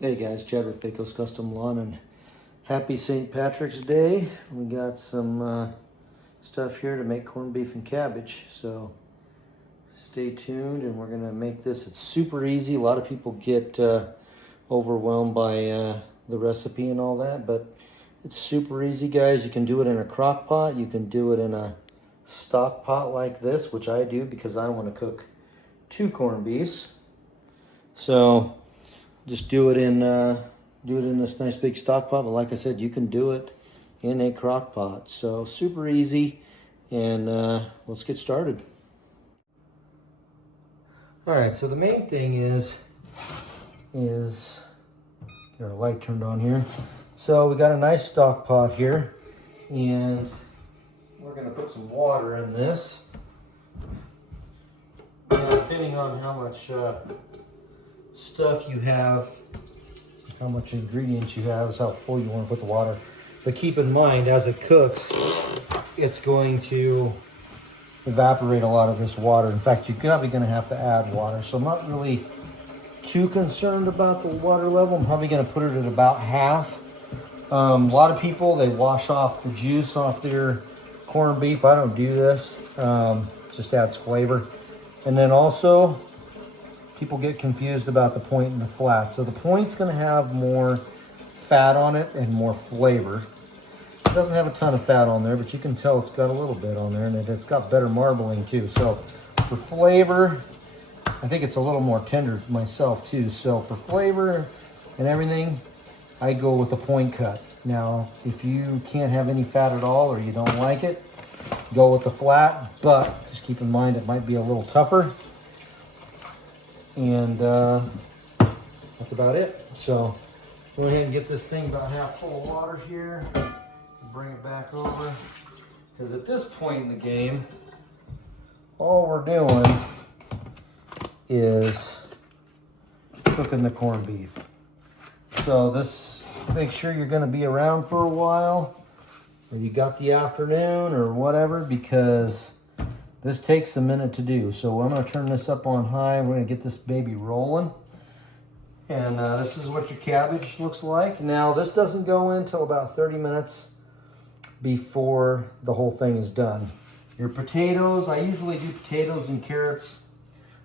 Hey guys, Chad with BAKO'S Custom Lawn, and happy St. Patrick's Day. We got some stuff here to make corned beef and cabbage, so stay tuned and we're gonna make this. It's super easy. A lot of people get overwhelmed by the recipe and all that, but it's super easy, guys. You can do it in a crock pot. You can do it in a stock pot like this, which I do because I want to cook 2 corned beefs. So just do it in this nice big stock pot, but like I said, you can do it in a crock pot. So super easy, and let's get started. All right, so the main thing is get our light turned on here. So we got a nice stock pot here, and we're gonna put some water in this. Now, depending on how much stuff you have, how much ingredients you have, is how full you want to put the water. But keep in mind, as it cooks, it's going to evaporate a lot of this water. In fact, you're probably going to have to add water. So I'm not really too concerned about the water level. I'm probably going to put it at about half. A lot of people, they wash off the juice off their corned beef. I don't do this. Just adds flavor. And then also, people get confused about the point and the flat. So the point's gonna have more fat on it and more flavor. It doesn't have a ton of fat on there, but you can tell it's got a little bit on there, and it's got better marbling too. So for flavor, I think it's a little more tender myself too. So for flavor and everything, I go with the point cut. Now, if you can't have any fat at all or you don't like it, go with the flat, but just keep in mind it might be a little tougher. And that's about it. So go ahead and get this thing about half full of water here and bring it back over, because at this point in the game, all we're doing is cooking the corned beef. So this, make sure you're going to be around for a while, or you got the afternoon or whatever, because this takes a minute to do. So I'm going to turn this up on high. We're going to get this baby rolling. And this is what your cabbage looks like. Now, this doesn't go in until about 30 minutes before the whole thing is done. Your potatoes, I usually do potatoes and carrots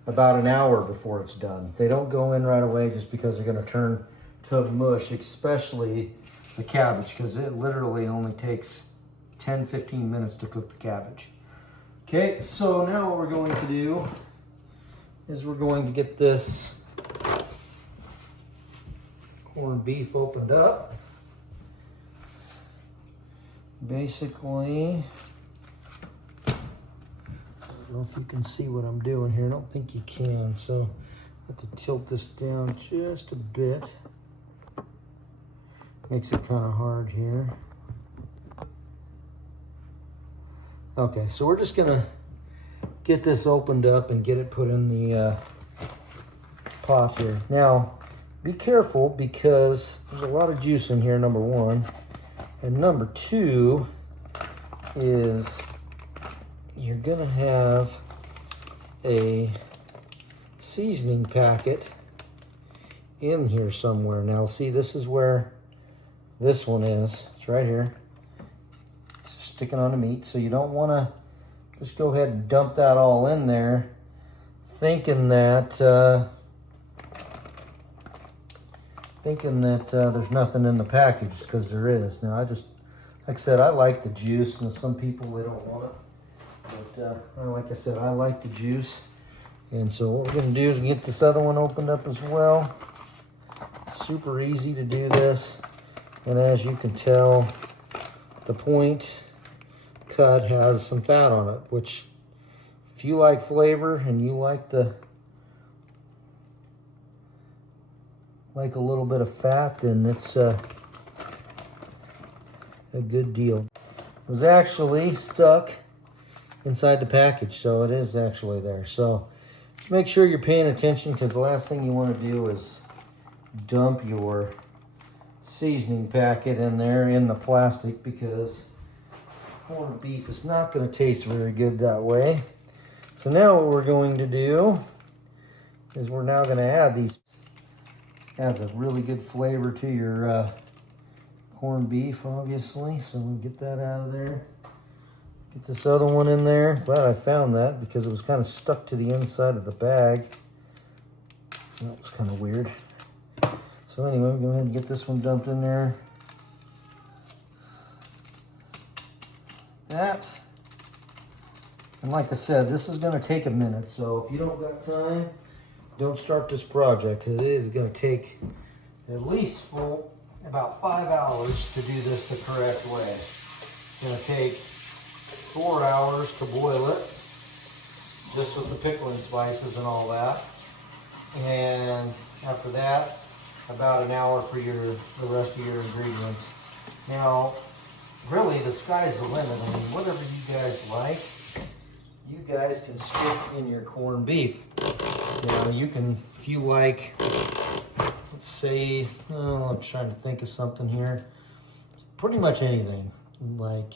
about an hour before it's done. They don't go in right away just because they're going to turn to mush, especially the cabbage, because it literally only takes 10-15 minutes to cook the cabbage. Okay, so now what we're going to do is we're going to get this corned beef opened up. Basically, I don't know if you can see what I'm doing here. I don't think you can, so I have to tilt this down just a bit. Makes it kind of hard here. Okay, so we're just gonna get this opened up and get it put in the pot here. Now, be careful because there's a lot of juice in here, number one. And number two is you're gonna have a seasoning packet in here somewhere. Now, see, this is where this one is. It's right here. Sticking on the meat, so you don't want to just go ahead and dump that all in there thinking that there's nothing in the package, because there is. Now, I just, like I said, I like the juice, and some people, they don't want it, but like I said, I like the juice. And so what we're going to do is get this other one opened up as well. Super easy to do this, and as you can tell, the point cut has some fat on it, which if you like flavor and you like a little bit of fat, then it's a good deal. It was actually stuck inside the package, so it is actually there. So just make sure you're paying attention, because the last thing you want to do is dump your seasoning packet in there in the plastic, because corned beef is not going to taste very good that way. So now what we're going to do is we're now going to add these Adds a really good flavor to your corned beef, obviously. So we'll get that out of there. Get this other one in there. Glad I found that because it was kind of stuck to the inside of the bag. That was kind of weird. So anyway, we'll go ahead and get this one dumped in there. That. And like I said, this is going to take a minute. So if you don't got time, don't start this project. It is going to take at least about 5 hours to do this the correct way. It's going to take 4 hours to boil it, just with the pickling spices and all that. And after that, about an hour for the rest of your ingredients. Now, really, the sky's the limit. I mean, whatever you guys like, you guys can stick in your corned beef. Now, you can, if you like, let's say, oh, I'm trying to think of something here. Pretty much anything. Like,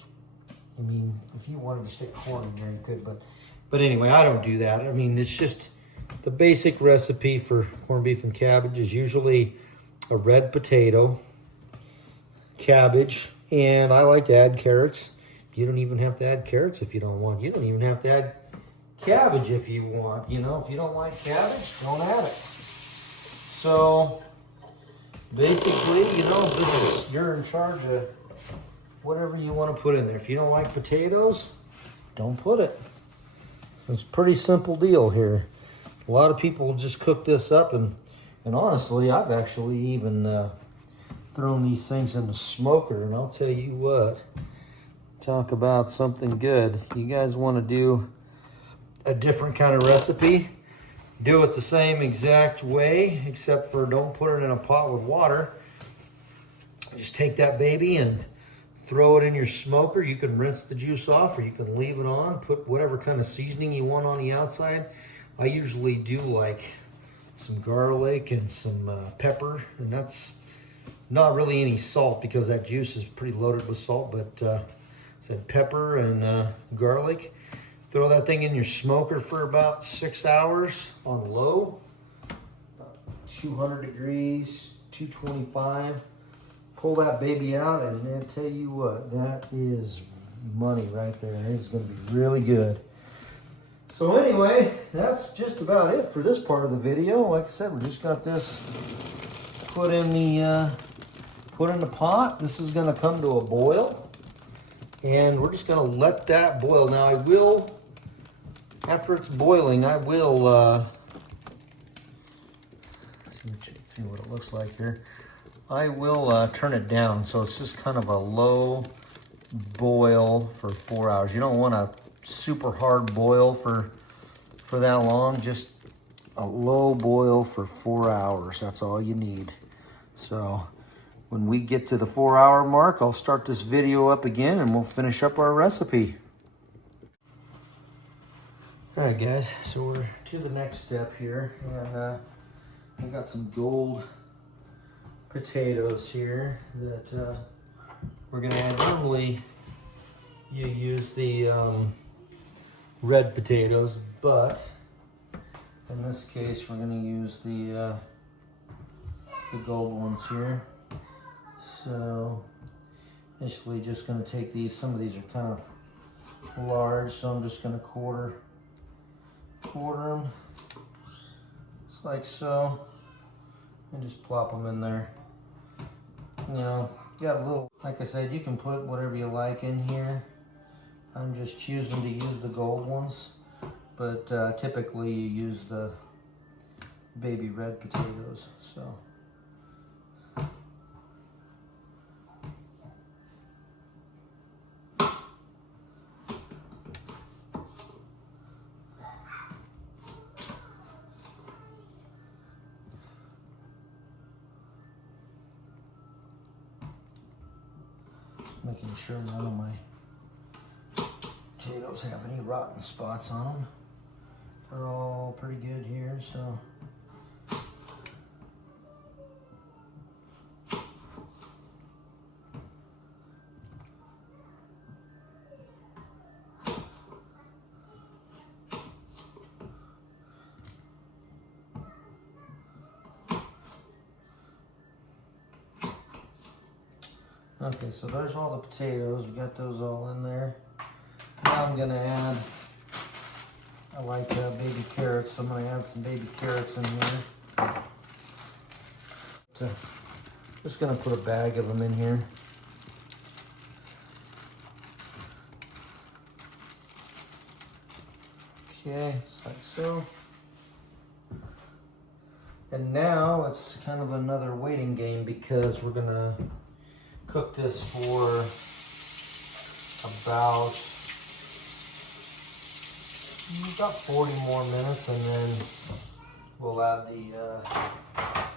I mean, if you wanted to stick corn in there, you could, but anyway, I don't do that. I mean, it's just the basic recipe for corned beef and cabbage is usually a red potato, cabbage, and I like to add carrots. You don't even have to add carrots if you don't want. You don't even have to add cabbage if you want. You know, if you don't like cabbage, don't add it. So basically, you know, you're in charge of whatever you want to put in there. If you don't like potatoes, don't put it. It's a pretty simple deal here. A lot of people just cook this up, and honestly, I've actually even thrown these things in the smoker, and I'll tell you what, talk about something good. You guys want to do a different kind of recipe, do it the same exact way, except for don't put it in a pot with water. Just take that baby and throw it in your smoker. You can rinse the juice off, or you can leave it on. Put whatever kind of seasoning you want on the outside. I usually do like some garlic and some pepper, and that's not really any salt because that juice is pretty loaded with salt, but said pepper and garlic. Throw that thing in your smoker for about 6 hours on low, about 200 degrees, 225. Pull that baby out, and then tell you what, that is money right there. It's going to be really good. So anyway, that's just about it for this part of the video. Like I said, we just got this put in the pot. This is going to come to a boil, and we're just going to let that boil. Now I will, after it's boiling, I will see what it looks like here. I will turn it down, so it's just kind of a low boil for 4 hours. You don't want a super hard boil for that long. Just a low boil for 4 hours. That's all you need. So when we get to the 4 hour mark, I'll start this video up again and we'll finish up our recipe. All right, guys, so we're to the next step here, and I got some gold potatoes here that we're gonna add. Normally you use the red potatoes, but in this case we're gonna use the gold ones here. So initially just gonna take these, some of these are kind of large, so I'm just gonna quarter them just like so, and just plop them in there. You know, got a little, like I said, you can put whatever you like in here. I'm just choosing to use the gold ones, but typically you use the baby red potatoes. So making sure none of my potatoes have any rotten spots on them. They're all pretty good here, so. Okay, so there's all the potatoes. We got those all in there. Now I'm gonna add, I like baby carrots, so I'm gonna add some baby carrots in here. Just gonna put a bag of them in here. Okay, just like so. And now it's kind of another waiting game because we're gonna cook this for about 40 more minutes, and then we'll add the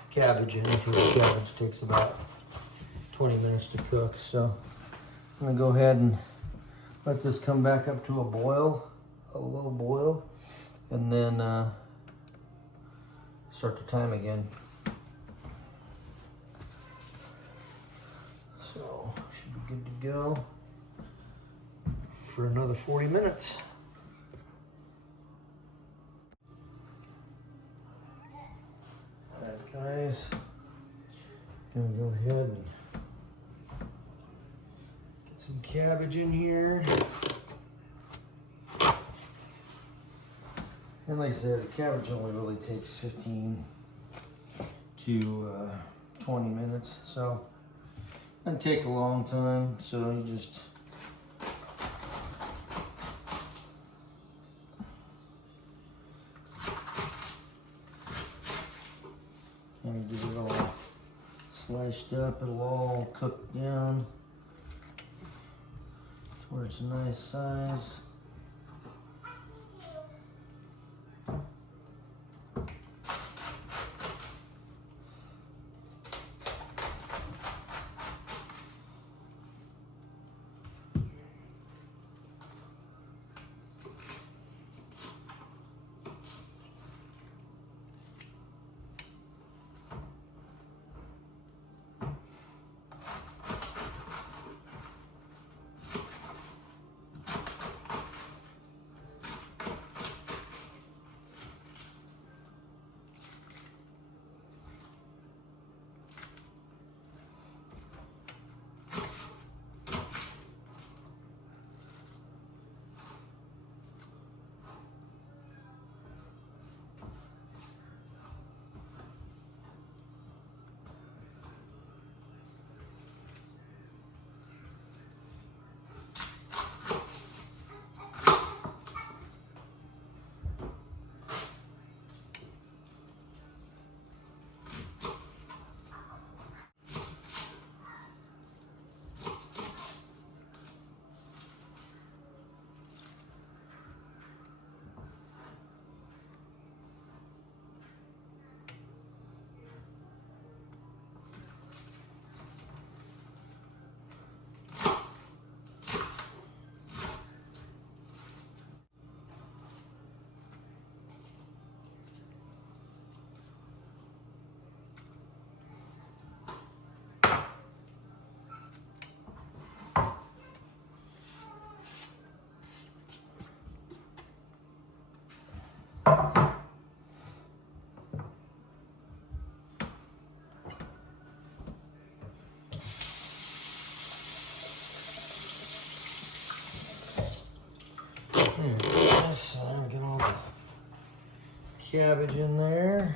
cabbage in. The cabbage takes about 20 minutes to cook. So I'm gonna go ahead and let this come back up to a boil, a low boil, and then start the time again. So should be good to go for another 40 minutes. All right, guys, I'm gonna go ahead and get some cabbage in here. And like I said, the cabbage only really takes 15 to 20 minutes, so it doesn't take a long time. So you just kind of get it all sliced up. It'll all cook down to where it's a nice size. So get all the cabbage in there.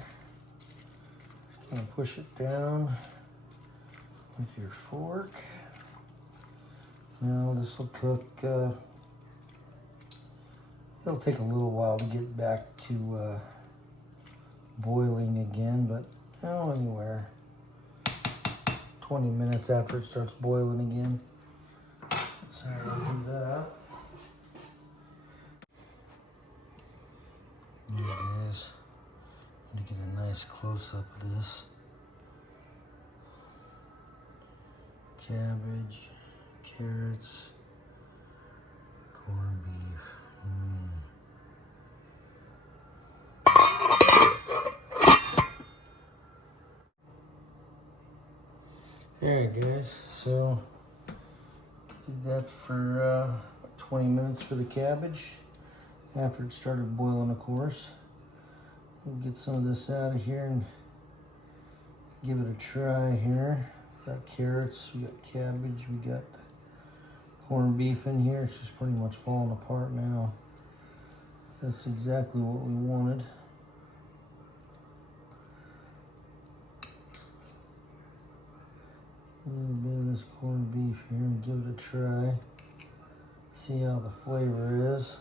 Just kind of push it down with your fork. Now this will cook. It'll take a little while to get back to boiling again, but anywhere 20 minutes after it starts boiling again. That's how we'll do that. There it is. I'm gonna get a nice close-up of this. Cabbage, carrots, corned beef. There you guys. So did that for 20 minutes for the cabbage. After it started boiling, of course. We'll get some of this out of here and give it a try here. Got carrots, we got cabbage, we got corned beef in here. It's just pretty much falling apart now. That's exactly what we wanted. A little bit of this corned beef here and give it a try. See how the flavor is.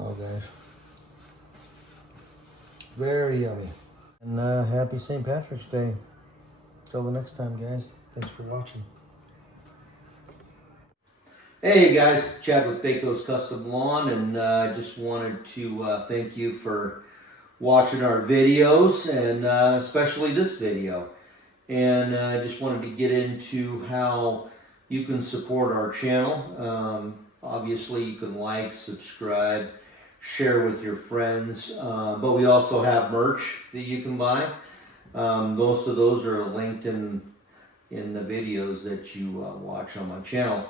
Oh, guys. Very yummy. And happy St. Patrick's Day. Till the next time, guys. Thanks for watching. Hey guys, Chad with BAKO'S Custom Lawn, and I just wanted to thank you for watching our videos, and especially this video. And I just wanted to get into how you can support our channel. Obviously, you can like, subscribe, share with your friends, but we also have merch that you can buy. Most of those are linked in the videos that you watch on my channel.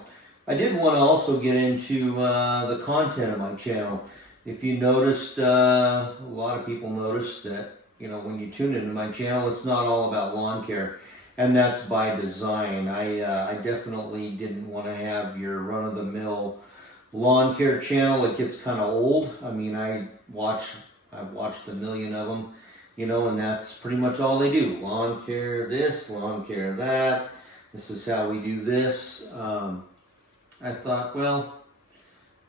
I did want to also get into the content of my channel. If you noticed, a lot of people noticed that, you know, when you tune into my channel, it's not all about lawn care. And that's by design. I definitely didn't want to have your run-of-the-mill lawn care channel. It gets kind of old. I mean, I've watched a million of them, you know, and that's pretty much all they do. Lawn care this, lawn care that. This is how we do this. I thought, well,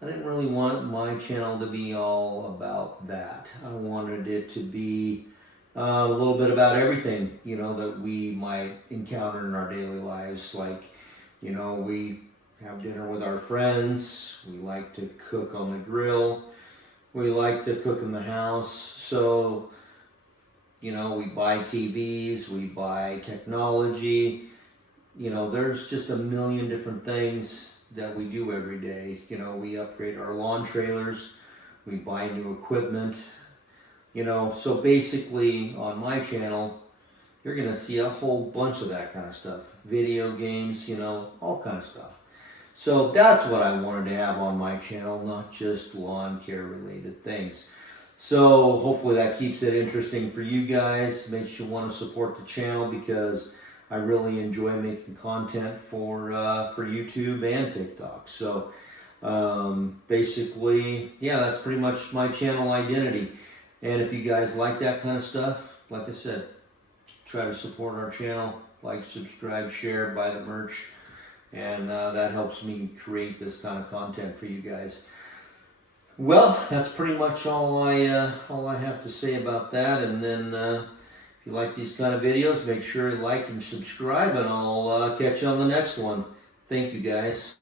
I didn't really want my channel to be all about that. I wanted it to be a little bit about everything, you know, that we might encounter in our daily lives. Like, you know, we have dinner with our friends. We like to cook on the grill. We like to cook in the house. So, you know, we buy TVs, we buy technology. You know, there's just a million different things that we do every day. You know, we upgrade our lawn trailers. We buy new equipment. You know, so basically on my channel, you're going to see a whole bunch of that kind of stuff. Video games, you know, all kind of stuff. So that's what I wanted to have on my channel, not just lawn care related things. So hopefully that keeps it interesting for you guys. Makes you want to support the channel, because I really enjoy making content for YouTube and TikTok. So basically, yeah, that's pretty much my channel identity. And if you guys like that kind of stuff, like I said, try to support our channel, like, subscribe, share, buy the merch, and that helps me create this kind of content for you guys. Well, that's pretty much all I have to say about that. And then if you like these kind of videos, make sure to like and subscribe, and I'll catch you on the next one. Thank you, guys.